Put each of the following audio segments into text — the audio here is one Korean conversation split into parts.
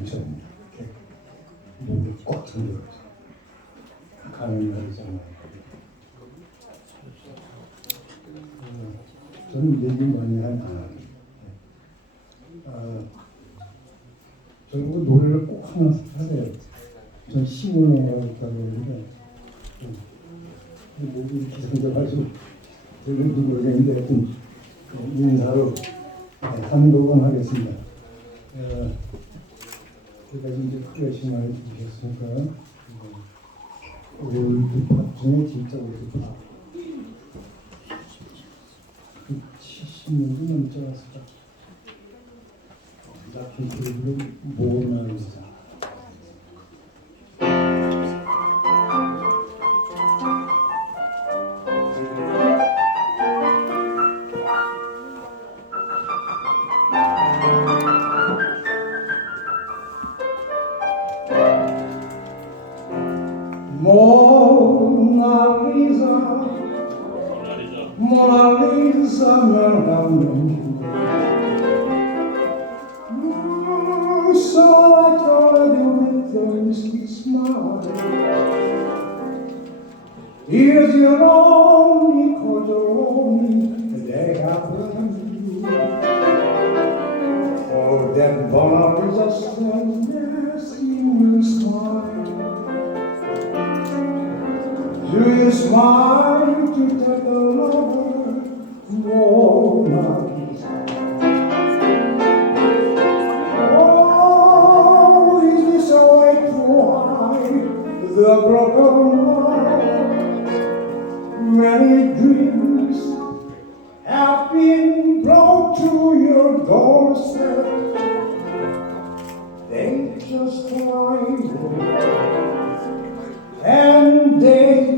상처입니다. 이렇게 목을 꽉 잠겨가지고 가는 날이잖아요. 어, 저는 얘기 많이 합니다. 아, 저보고 노래를 꼭 하나 하세요. 전 시문을 하겠다고 했는데 음, 목이 이렇게 잠겨가지고 들는지 모르겠는데 하여튼 어, 인사로 네, 한 곡은 하겠습니다. 어, 제가 이제 크게 신앙을 주셨으니까 올드팝 중에 진짜 올드팝 그 70년도 넘지 않았을까? 나쁜 소리를 모나리자 Mona Lisa, Mona Lisa, Mona Lisa. So you your little misty smile. Here's your only, your you're only the day I blame you. For that Mona Lisa, so yes, you will do you smile to take a lover? Mona Lisa. Oh, is this a way to hide the broken heart? Many dreams have been brought to your doorstep. They just there and they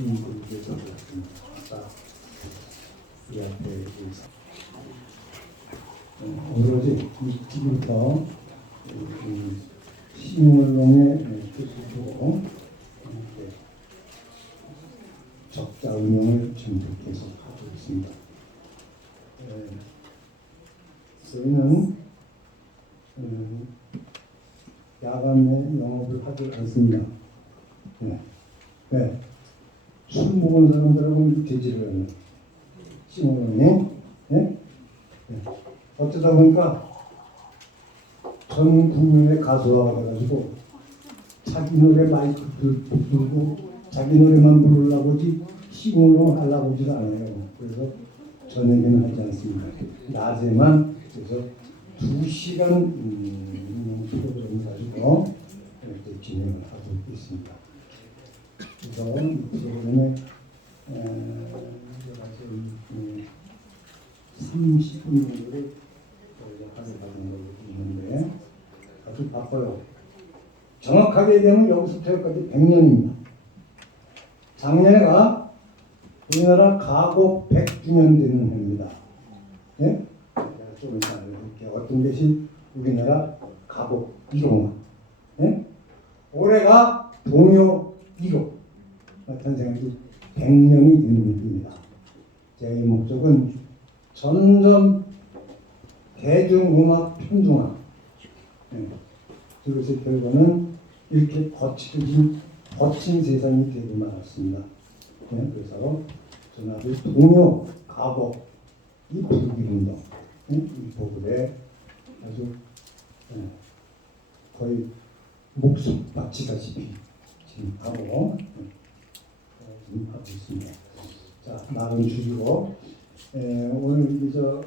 힘들게 적었습니다. 이 앞에. 어, 오로지 이부터 신물론의 뜻을 보고 적자 운영을 지금 계속 하고 있습니다. 에, 저희는 음, 야간에 영업을 하지 않습니다. 네. 네. 술 먹은 사람들하고 하는 시모님이 네? 네. 어쩌다 보니까 전 국민의 가수가 돼가지고 자기 노래 마이크를 부르고 자기 노래만 부르려고 지 시골로 하려고 하지도 않아요. 그래서 저녁에는 하지 않습니다. 낮에만 그래서 두 시간 음, 프로그램을 가지고 이렇게 진행을 하고 있습니다. 프로그램에 에, 여러 가지 음, 30분 정도를 저희가 가져가는 걸로 있는데 아주 바빠요. 정확하게 얘기하면 여기서부터 여기까지 100년입니다. 작년에가 우리나라 가곡 100주년 되는 해입니다. 예? 제가 좀 이따 알려드릴게요. 어떤 것이 우리나라 가곡 1호나 예? 올해가 동요 1호 탄생한 지 100년이 되는 해입니다. 제 목적은 점점 대중음악 평중화 예. 그것의 결과는 이렇게 거칠어진 거친 세상이 되고 말았습니다. 예, 그래서 저는 아주 동요, 가곡, 이 부르기운동, 예, 이 부분에 아주 예, 거의 목숨 바치다시피 지금 하고 예, 지금 하고 있습니다. 자, 말은 줄이고 예, 오늘 이저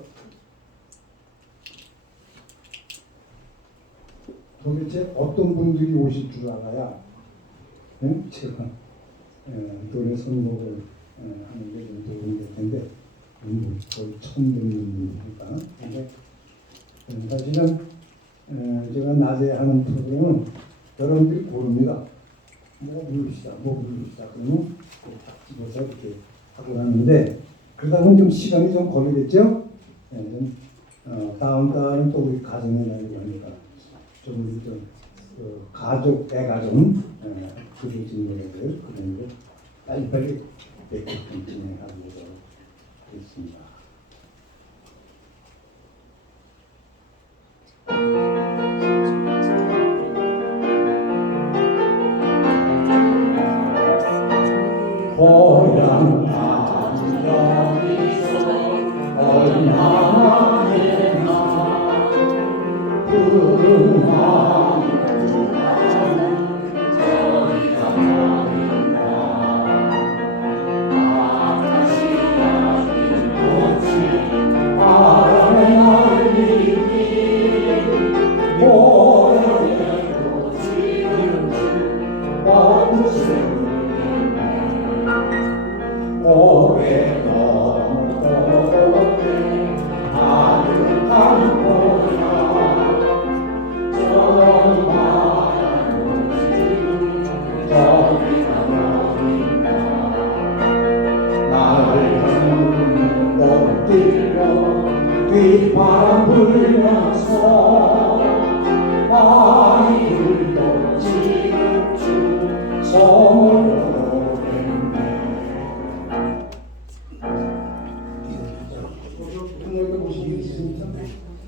도대체 어떤 분들이 오실 줄 알아야 응? 제가 에, 노래 선곡을 에, 하는 게좀 도움이 될 텐데 음, 거의 처음 듣는 분이니까 근데 음, 사실은 에, 제가 낮에 하는 프로그램은 여러분들이 고릅니다 뭐 부르시다 뭐 부르시다 그러면 딱 집어서 이렇게 하고 하는데 그러다 보면 좀 시간이 좀 걸리겠죠? 예, 좀, 어, 다음 달은 또 우리 가정의 날이고 하니까 좀 우리 좀 그, 가족 대가정 예, 그려진 노래들 그런 거 빨리빨리 몇 개좀 진행하도록 하겠습니다. 그